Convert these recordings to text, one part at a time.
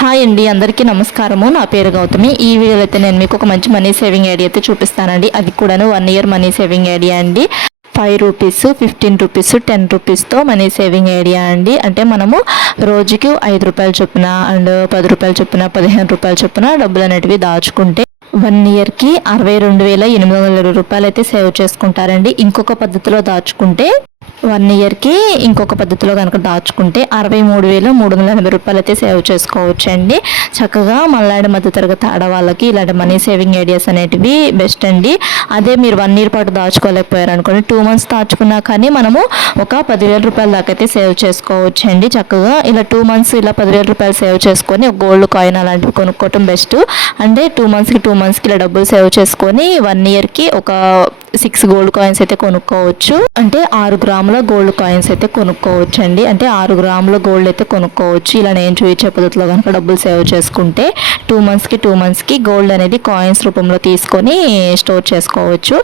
Hi అండి, అందరికీ నమస్కారము. నా పేరు గౌతమి. ఈ వీడియోలో అయితే నేను మీకు ఒక మంచి మనీ సేవింగ్ ఐడియా అయితే చూపిస్తానండి. అది కూడాను 1 ఇయర్ మనీ సేవింగ్ ఐడియా అండి. 5 రూపీస్, 15 రూపీస్, 10 రూపీస్తో మనీ సేవింగ్ ఐడియా అండి. అంటే మనము రోజుకి 5 రూపాయల చొప్పున అండ్ 10 రూపాయల చొప్పున, 15 రూపాయల చొప్పున డబ్బులు అనేటివి దాచుకుంటే 1 ఇయర్కి 62,820 రూపాయలు అయితే సేవ్ చేసుకుంటారండి. ఇంకొక పద్ధతిలో దాచుకుంటే 1 ఇయర్కి ఇంకొక పద్ధతిలో కనుక దాచుకుంటే 63,380 రూపాయలు అయితే సేవ్ చేసుకోవచ్చండి. చక్కగా మళ్ళీ మధ్యతరగతి ఆడవాళ్ళకి ఇలాంటి మనీ సేవింగ్ ఐడియాస్ అనేటివి బెస్ట్ అండి. అదే మీరు 1 ఇయర్ పాటు దాచుకోలేకపోయారు అనుకోండి, 2 మంత్స్ దాచుకున్నా కానీ మనము ఒక 10,000 రూపాయల దాకా అయితే సేవ్ చేసుకోవచ్చండి. చక్కగా ఇలా 2 మంత్స్ ఇలా 10,000 రూపాయలు సేవ్ చేసుకొని ఒక గోల్డ్ కాయిన్ అలాంటివి కొనుక్కోవటం బెస్ట్. అంటే 2 మంత్స్కి ఇలా డబ్బులు సేవ్ చేసుకొని 1 ఇయర్కి ఒక 6 గోల్డ్ కాయిన్స్ అయితే కొనుక్కోవచ్చు. అంటే 6 గ్రాముల గోల్డ్ కాయిన్స్ అయితే కొనుక్కోవచ్చు అండి. అంటే 6 గ్రాముల గోల్డ్ అయితే కొనుక్కోవచ్చు. ఇలా నేను చూపించే పద్ధతిలో కనుక డబ్బులు సేవ్ చేసుకుంటే 2 మంత్స్కి గోల్డ్ అనేది కాయిన్స్ రూపంలో తీసుకొని స్టోర్ చేసుకోవచ్చు.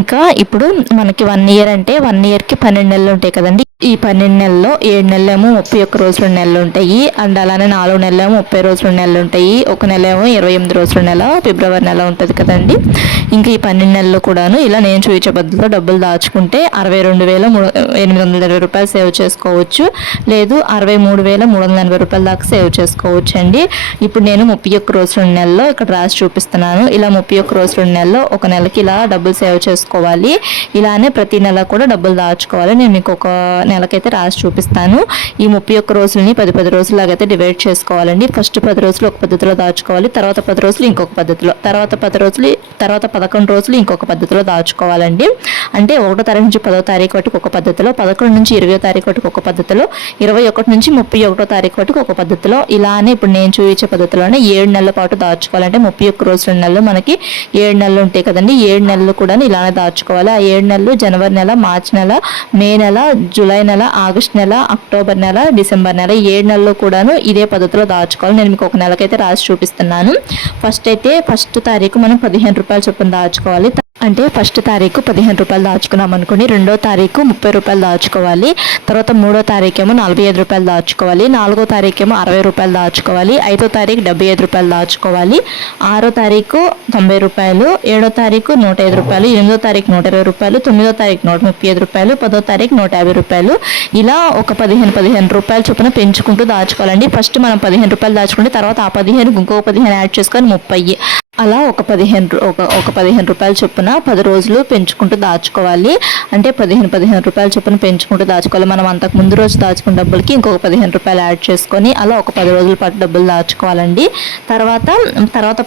ఇంకా ఇప్పుడు మనకి 1 ఇయర్ అంటే 1 ఇయర్కి 12 నెలలు ఉంటాయి కదండి. ఈ 12 నెలల్లో 7 నెలలేమో 31 రోజులు నెలలు ఉంటాయి. అండ్ అలానే 4 నెలలేమో 30 రోజులు నెలలు ఉంటాయి. ఒక నెల ఏమో 28 రోజుల నెల, ఫిబ్రవరి నెల ఉంటుంది కదండి. ఇంకా ఈ 12 నెలలు కూడాను ఇలా నేను చూపించే పద్ధతిలో డబ్బులు దాచుకుంటే 62,820 రూపాయలు సేవ్ చేసుకోవచ్చు. లేదు 63,380 రూపాయల దాకా సేవ్ చేసుకోవచ్చు అండి. ఇప్పుడు నేను 31 రోజుల నెలలో ఇక్కడ రాసి చూపిస్తున్నాను. ఇలా 31 రోజుల నెలలో ఒక నెలకి ఇలా డబ్బులు సేవ్ చేసుకోవాలి. ఇలానే ప్రతి నెల కూడా డబ్బులు దాచుకోవాలి. నేను మీకు ఒక నెలకైతే రాసి చూపిస్తాను. ఈ 31 రోజులని 10 రోజులాగైతే డివైడ్ చేసుకోవాలండి. ఫస్ట్ 10 రోజులు ఒక పద్ధతిలో దాచుకోవాలి, తర్వాత 10 రోజులు ఇంకొక పద్ధతిలో, తర్వాత 11 రోజులు ఇంకొక పద్ధతిలో దాచుకోవాలండి. అంటే 1వ తారీఖు నుంచి 10వ తారీఖు వరకు ఒక పద్ధతిలో, 11 నుంచి 20వ తారీఖు వరకు ఒక పద్ధతిలో, 21 నుంచి 31వ తారీఖు వరకు ఒక పద్ధతిలో, ఇలానే ఇప్పుడు నేను చూపించే పద్ధతిలోనే 7 నెలల పాటు దాచుకోవాలంటే 31 రోజుల నెలలు మనకి 7 నెలలు ఉంటాయి కదండి. 7 నెలలు కూడా ఇలానే దాచుకోవాలి. ఆ 7 నెలలు జనవరి నెల, మార్చి నెల, మే నెల, జూలై నెల, ఆగస్ట్ నెల, అక్టోబర్ నెల, డిసెంబర్ నెల, 7 నెలలు కూడాను ఇదే పద్ధతిలో దాచుకోవాలి. నేను మీకు ఒక నెలకైతే రాసి చూపిస్తున్నాను. ఫస్ట్ తారీఖు మనం 15 రూపాయల చొప్పున దాచుకోవాలి. అంటే ఫస్ట్ తారీఖు 15 రూపాయలు దాచుకున్నాం అనుకోండి, 2వ తారీఖు 30 రూపాయలు దాచుకోవాలి, తర్వాత 3వ తారీఖు ఏమో 45 రూపాయలు దాచుకోవాలి, 4వ తారీఖు ఏమో 60 రూపాయలు దాచుకోవాలి, 5వ తారీఖు 75 రూపాయలు దాచుకోవాలి, 6వ తారీఖు 90 రూపాయలు, 7వ తారీఖు 105 రూపాయలు, 8వ తారీఖు 120 రూపాయలు, 9వ తారీఖు 135 రూపాయలు, 10వ తారీఖు 150 రూపాయలు. ఇలా ఒక 15 రూపాయలు చొప్పున పెంచుకుంటూ దాచుకోవాలండి. ఫస్ట్ మనం 15 రూపాయలు దాచుకుంటే తర్వాత ఆ 15 ఇంకొక 15 యాడ్ చేసుకొని 30, అలా ఒక 15 రూపాయల చొప్పున 10 రోజులు పెంచుకుంటూ దాచుకోవాలి. అంటే 15 రూపాయల చొప్పున పెంచుకుంటూ దాచుకోవాలి. మనం అంతకు ముందు రోజు దాచుకున్న డబ్బులకి ఇంకొక 15 రూపాయలు యాడ్ చేసుకొని అలా ఒక 10 రోజుల పాటు డబ్బులు దాచుకోవాలండి. తర్వాత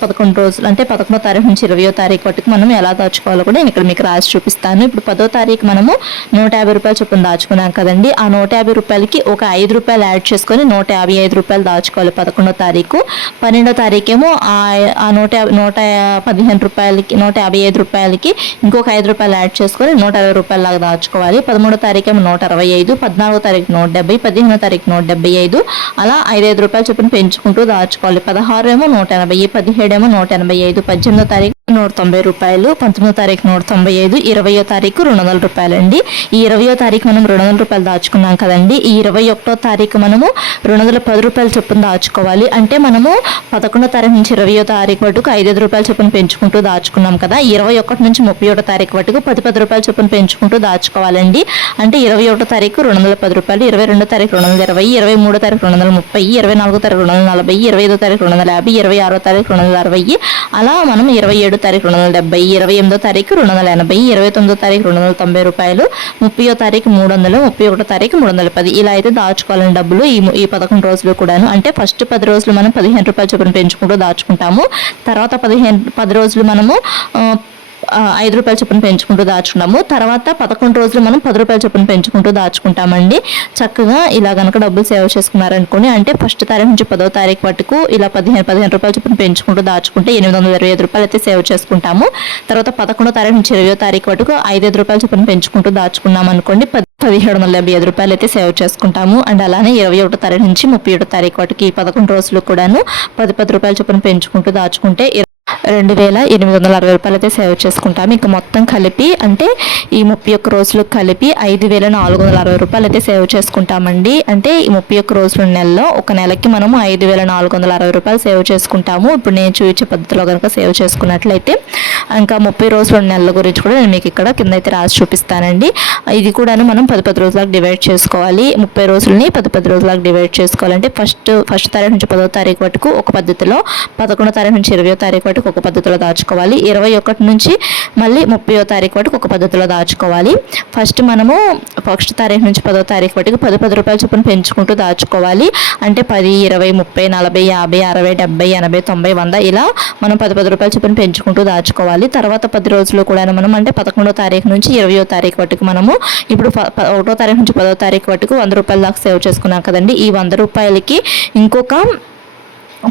11 రోజులు అంటే 11వ తారీఖు నుంచి 20వ తారీఖు వరకు మనం ఎలా దాచుకోవాలో కూడా నేను ఇక్కడ మీకు రాసి చూపిస్తాను. ఇప్పుడు 10వ తారీఖు మనము 150 రూపాయలు చొప్పున దాచుకున్నాం కదండి. ఆ 150 రూపాయలకి ఒక 5 రూపాయలు యాడ్ చేసుకొని 155 రూపాయలు దాచుకోవాలి 11వ తారీఖు. 12వ తారీఖు ఏమో ఆ 115 రూపాయలకి 155 రూపాయలకి ఇంకొక 5 రూపాయలు యాడ్ చేసుకొని 150 రూపాయల లాగా దాచుకోవాలి. 13వ తారీఖు ఏమో 165, 14వ తారీఖు 170, 15వ తారీఖు 175, అలా 5 రూపాయలు చొప్పున పెంచుకుంటూ దాచుకోవాలి. 16 ఏమో 180, 17 ఏమో 185, 18వ తారీఖు 190 రూపాయలు, 19వ తారీఖు 195, 20వ తారీఖు 200 రూపాయలు అండి. ఈ 20వ తారీఖు మనం 200 రూపాయలు దాచుకున్నాం కదండి. ఈ 21వ తారీఖు మనము 210 రూపాయలు చొప్పున దాచుకోవాలి. అంటే మనము 11వ తారీఖు నుంచి 20వ తారీఖు వరకు 5 రూపాయలు చొప్పున పెంచుకుంటూ దాచుకున్నాం కదా. 21 నుంచి 31వ తారీఖు వరకు 10 రూపాయలు చొప్పున పెంచుకుంటూ దాచుకోవాలండి. అంటే 21వ తారీఖు 210 రూపాయలు, 22వ తారీఖు 220, 23వ తారీఖు 230, 24వ తారీఖు 240, 25వ తారీఖు 250, 26వ తారీఖు 260, అలా మనం 27వ తారీఖు 270, 28వ తారీఖు 280, 29వ తారీఖు 290 రూపాయలు, 30వ తారీఖు 300, 31వ తారీఖు 310, ఇలా అయితే దాచుకోవాలని డబ్బులు ఈ 11 రోజులు కూడాను. అంటే ఫస్ట్ 10 రోజులు మనం 15 రూపాయలు చొప్పున పెంచుకుంటూ దాచుకుంటాము. తర్వాత 10 రోజులు మనము 5 రూపాయల చొప్పున పెంచుకుంటూ దాచుకున్నాము. తర్వాత 11 రోజులు మనం 10 రూపాయల చొప్పున పెంచుకుంటూ దాచుకుంటామండి. చక్కగా ఇలా కనుక డబ్బులు సేవ్ చేసుకున్నారనుకోండి, అంటే ఫస్ట్ తారీఖు నుంచి 10వ తారీఖు వరకు ఇలా 15 రూపాయల చొప్పున పెంచుకుంటూ దాచుకుంటే 825 రూపాయలు అయితే సేవ్ చేసుకుంటాము. తర్వాత 11వ తారీఖు నుంచి 20వ తారీఖు వరకు 5 రూపాయల చొప్పున పెంచుకుంటూ దాచుకున్నాం అనుకోండి, 1775 రూపాయలు అయితే సేవ్ చేసుకుంటాము. అండ్ అలానే 21వ తారీఖు నుంచి 31వ తారీఖు వరకు ఈ 11 రోజులు కూడాను 10 రూపాయల చొప్పున పెంచుకుంటూ దాచుకుంటే రూ. 2,860 అయితే సేవ్ చేసుకుంటాము. ఇంకా మొత్తం కలిపి అంటే ఈ 31 రోజులు కలిపి రూ. 5,460 అయితే సేవ్ చేసుకుంటామండి. అంటే ఈ 31 రోజుల నెలలో ఒక నెలకి మనము రూ. 5,460 సేవ్ చేసుకుంటాము. ఇప్పుడు నేను చూపించే పద్ధతిలో కనుక సేవ్ చేసుకున్నట్లయితే ఇంకా 30 రోజుల నెలల గురించి కూడా నేను మీకు ఇక్కడ కింద అయితే రాసి చూపిస్తానండి. ఇది కూడాను మనం 10 రోజులకు డివైడ్ చేసుకోవాలి. 30 రోజులని 10 రోజులకు డివైడ్ చేసుకోవాలంటే ఫస్ట్ తారీఖు నుంచి 10వ తారీఖు వరకు ఒక పద్ధతిలో, 11వ తారీఖు నుంచి 20వ తారీఖు వరకు ఒక పద్ధతిలో దాచుకోవాలి. 21 నుంచి మళ్ళీ 30వ తారీఖు వరకు ఒక పద్ధతిలో దాచుకోవాలి. ఫస్ట్ తారీఖు నుంచి 10వ తారీఖు వరకు రూ. 10 చొప్పున పెంచుకుంటూ దాచుకోవాలి. అంటే 10, 20, 30, 40, 50, 60, 70, 80, 90, 100 ఇలా మనం రూ. 10 చొప్పున పెంచుకుంటూ దాచుకోవాలి. తర్వాత 10 రోజులు కూడా మనం అంటే 11వ తారీఖు నుంచి 20వ తారీఖు వరకు మనము ఇప్పుడు 1వ తారీఖు నుంచి 10వ తారీఖు వరకు రూ. 100 దాకా సేవ్ చేసుకున్నాం కదండి. ఈ రూ. 100కి ఇంకొక రూ.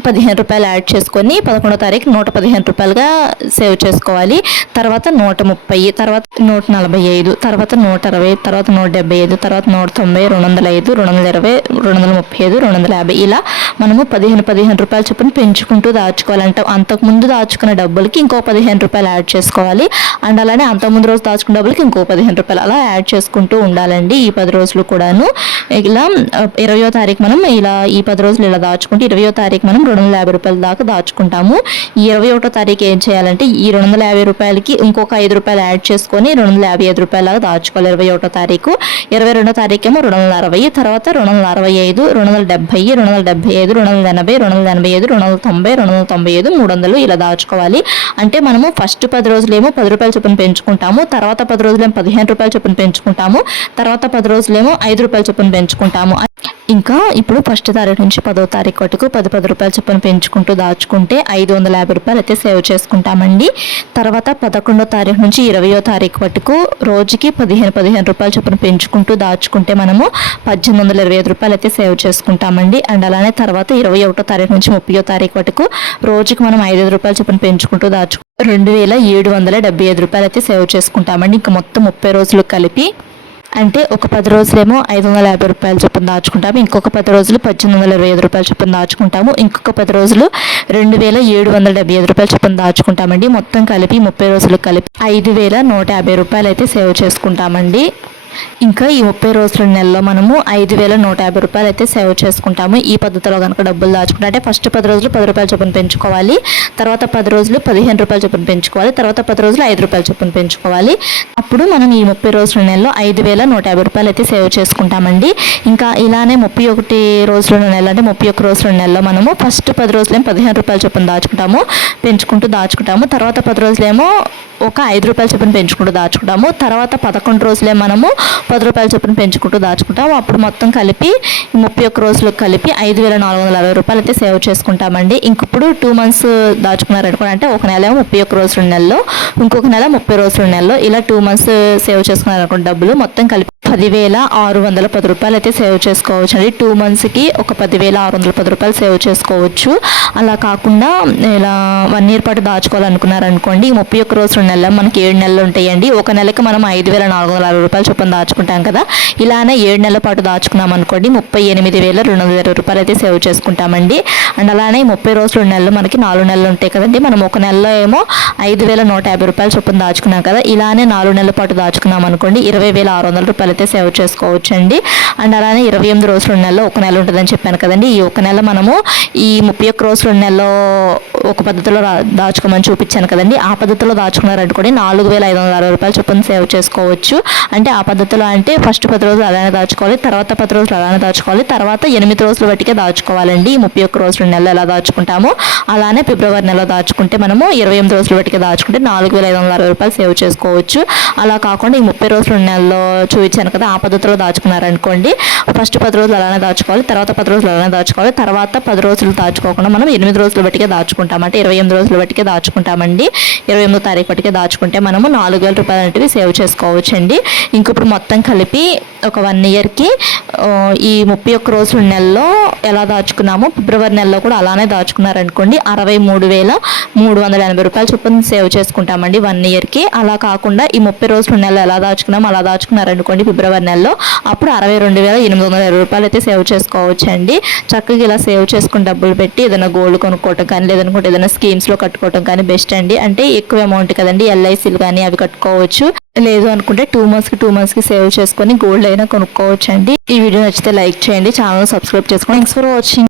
15 యాడ్ చేసుకొని 11వ తారీఖు రూ. 115గా సేవ్ చేసుకోవాలి. తర్వాత 130, తర్వాత 145, తర్వాత 160, తర్వాత 175, తర్వాత 190, 205, 220, 235, 250 ఇలా మనము రూ. 15 చొప్పున పెంచుకుంటూ దాచుకోవాలంట. అంతకుముందు దాచుకున్న డబ్బులకి ఇంకో రూ. 15 యాడ్ చేసుకోవాలి. అండ్ అలానే అంతకుముందు రోజు దాచుకున్న డబ్బులకి ఇంకో రూ. 15 అలా యాడ్ చేసుకుంటూ ఉండాలండి. ఈ 10 రోజులు కూడాను ఇలా 20వ తారీఖు మనం ఇలా ఈ 10 రోజులు ఇలా దాచుకుంటే 20వ తారీఖు మనం రూ. 250 దాకా దాచుకుంటాము. ఈ 21వ తారీఖు ఏం చేయాలంటే ఈ రూ. 250కి ఇంకొక రూ. 5 యాడ్ చేసుకొని రూ. 255 లాగా దాచుకోవాలి 21వ తారీఖు. 22వ తారీఖు ఏమో 260, తర్వాత 265, 270, 275, 280, 285, 290, 295, 300 ఇలా దాచుకోవాలి. అంటే మనము ఫస్ట్ 10 రోజులేమో రూ. 10 చొప్పున పెంచుకుంటాము. తర్వాత 10 రోజులేమో రూ. 15 చొప్పున పెంచుకుంటాము. తర్వాత 10 రోజులేమో రూ. 5 చొప్పున పెంచుకుంటాము. ఇంకా ఇప్పుడు ఫస్ట్ తారీఖు నుంచి 10వ తారీఖు వరకు రూ. 10 చొప్పున పెంచుకుంటూ దాచుకుంటే రూ. 550 అయితే సేవ్ చేసుకుంటామండి. తర్వాత 11వ తారీఖు నుంచి 20వ తారీఖు వరకు రోజుకి రూ. 15 చొప్పున పెంచుకుంటూ దాచుకుంటే మనము రూ. 1,825 అయితే సేవ్ చేసుకుంటామండి. అండ్ అలానే తర్వాత 21వ తారీఖు నుంచి 30వ తారీఖు వరకు రోజుకి మనం రూ. 5 చొప్పున పెంచుకుంటూ రూ. 2,775 అయితే సేవ్ చేసుకుంటామండి. ఇంకా మొత్తం 30 రోజులు కలిపి అంటే ఒక 10 రోజులేమో రూ. 550 చొప్పున దాచుకుంటాము. ఇంకొక 10 రోజులు రూ. 1,825 చొప్పున దాచుకుంటాము. ఇంకొక 10 రోజులు రూ. 2,775 చొప్పున దాచుకుంటామండి. మొత్తం కలిపి 30 రోజులు కలిపి రూ. 5,150 అయితే సేవ్ చేసుకుంటామండి. ఇంకా ఈ 30 రోజుల నెలలో మనము రూ. 5,150 అయితే సేవ్ చేసుకుంటాము. ఈ పద్ధతిలో కనుక డబ్బులు దాచుకుంటే అంటే ఫస్ట్ 10 రోజులు రూ. 10 చొప్పున పెంచుకోవాలి. తర్వాత 10 రోజులు రూ. 15 చొప్పున పెంచుకోవాలి. తర్వాత 10 రోజులు రూ. 5 చొప్పున పెంచుకోవాలి. అప్పుడు మనం ఈ 30 రోజుల నెలలో రూ. 5,150 అయితే సేవ్ చేసుకుంటామండి. ఇంకా ఇలానే 31 రోజుల నెల అంటే 31 రోజుల నెలలో మనము ఫస్ట్ 10 రోజులేమో రూ. 15 చొప్పున దాచుకుంటాము. తర్వాత 10 రోజులేమో ఒక రూ. 5 చొప్పున పెంచుకుంటూ దాచుకుంటాము. తర్వాత 11 రోజులే మనము రూ. 10 చొప్పున పెంచుకుంటూ దాచుకుంటాము. అప్పుడు మొత్తం కలిపి 31 రోజులకు కలిపి రూ. 5,460 అయితే సేవ్ చేసుకుంటామండి. ఇంకప్పుడు 2 మంత్స్ దాచుకున్నారనుకోండి అంటే ఒక నెల 31 రోజుల నెలలో, ఇంకొక నెల 30 రోజుల నెలలో ఇలా 2 మంత్స్ సేవ్ చేసుకున్నారనుకోండి డబ్బులు మొత్తం కలిపి రూ. 10,610 అయితే సేవ్ చేసుకోవచ్చు అండి. 2 మంత్స్కి ఒక రూ. 10,610 సేవ్ చేసుకోవచ్చు. అలా కాకుండా ఇలా 1 ఇయర్ పాటు దాచుకోవాలనుకున్నారనుకోండి 31 రోజుల నెల మనకి 7 నెలలు ఉంటాయండి. ఒక నెలకి మనం రూ. 5,460 చొప్పున దాచుకుంటాం కదా. ఇలానే 7 నెలల పాటు దాచుకున్నాం అనుకోండి రూ. 38,220 అయితే సేవ్ చేసుకుంటామండి. అండ్ అలానే 30 రోజుల నెలలు మనకి 4 నెలలు ఉంటాయి కదండి. మనం ఒక నెలలో ఏమో రూ. 5,150 చొప్పున దాచుకున్నాం కదా. ఇలానే 4 నెలల పాటు దాచుకున్నాం అనుకోండి రూ. 20,600 అయితే సేవ్ చేసుకోవచ్చండి. అండ్ అలానే 28 రోజుల నెలలో ఒక నెల ఉంటుందని చెప్పాను కదండి. ఈ ఒక నెల మనము ఈ 31 రోజుల నెలలో ఒక పద్ధతిలో దాచుకోమని చూపించాను కదండి. ఆ పద్ధతిలో దాచుకున్నారనుకోండి రూ. 4,560 చొప్పున సేవ్ చేసుకోవచ్చు. అంటే ఆ పద్ధతిలో అంటే ఫస్ట్ 10 రోజులు అలానే దాచుకోవాలి, తర్వాత 10 రోజులు అలానే దాచుకోవాలి, తర్వాత 8 రోజుల బట్టికే దాచుకోవాలండి. 31 రోజుల నెలలో ఎలా దాచుకుంటామో అలానే ఫిబ్రవరి నెలలో దాచుకుంటే మనము 28 రోజుల బట్టికే దాచుకుంటే రూ. 4,560 సేవ్ చేసుకోవచ్చు. అలా కాకుండా ఈ 30 రోజుల నెలలో చూపించాను కదా ఆ పద్ధతిలో దాచుకున్నారనుకోండి ఫస్ట్ 10 రోజులు అలానే దాచుకోవాలి, తర్వాత 10 రోజులు అలానే దాచుకోవాలి, తర్వాత 10 రోజులు దాచుకోకుండా మనం 8 రోజుల బట్టికే దాచుకుంటాం. అంటే 28 రోజుల బట్టికే దాచుకుంటామండి. 28వ తారీఖు బట్టికే దాచుకుంటే మనము రూ. 4,000 అనేటివి సేవ్ చేసుకోవచ్చు అండి. ఇంక ఇప్పుడు ఇప్పుడు మొత్తం కలిపి ఒక 1 ఇయర్కి ఈ 31 రోజుల నెలలో ఎలా దాచుకున్నామో ఫిబ్రవరి నెలలో కూడా అలానే దాచుకున్నారనుకోండి 63,380 రూపాయలు చొప్పున సేవ్ చేసుకుంటామండి 1 ఇయర్కి. అలా కాకుండా ఈ 30 రోజుల నెలలో ఎలా దాచుకున్నామో అలా దాచుకున్నారనుకోండి ఫిబ్రవరి నెలలో అప్పుడు 62,820 రూపాయలు అయితే సేవ్ చేసుకోవచ్చు అండి. చక్కగా ఇలా సేవ్ చేసుకుని డబ్బులు పెట్టి ఏదైనా గోల్డ్ కొనుక్కోవటం కానీ లేదనుకుంటే ఏదైనా స్కీమ్స్లో కట్టుకోవటం కానీ బెస్ట్ అండి. అంటే ఎక్కువ అమౌంట్ కదండి, ఎల్ఐసీలు కానీ అవి కట్టుకోవచ్చు. లేదు అనుకుంటే 2 మంత్స్కి సేవ్ చేసుకొని గోల్డ్ అయినా కొనుక్కోవచ్చు అండి. ఈ వీడియో నచ్చితే లైక్ చేయండి, ఛానల్ సబ్స్క్రైబ్ చేసుకోండి. Thanks for watching.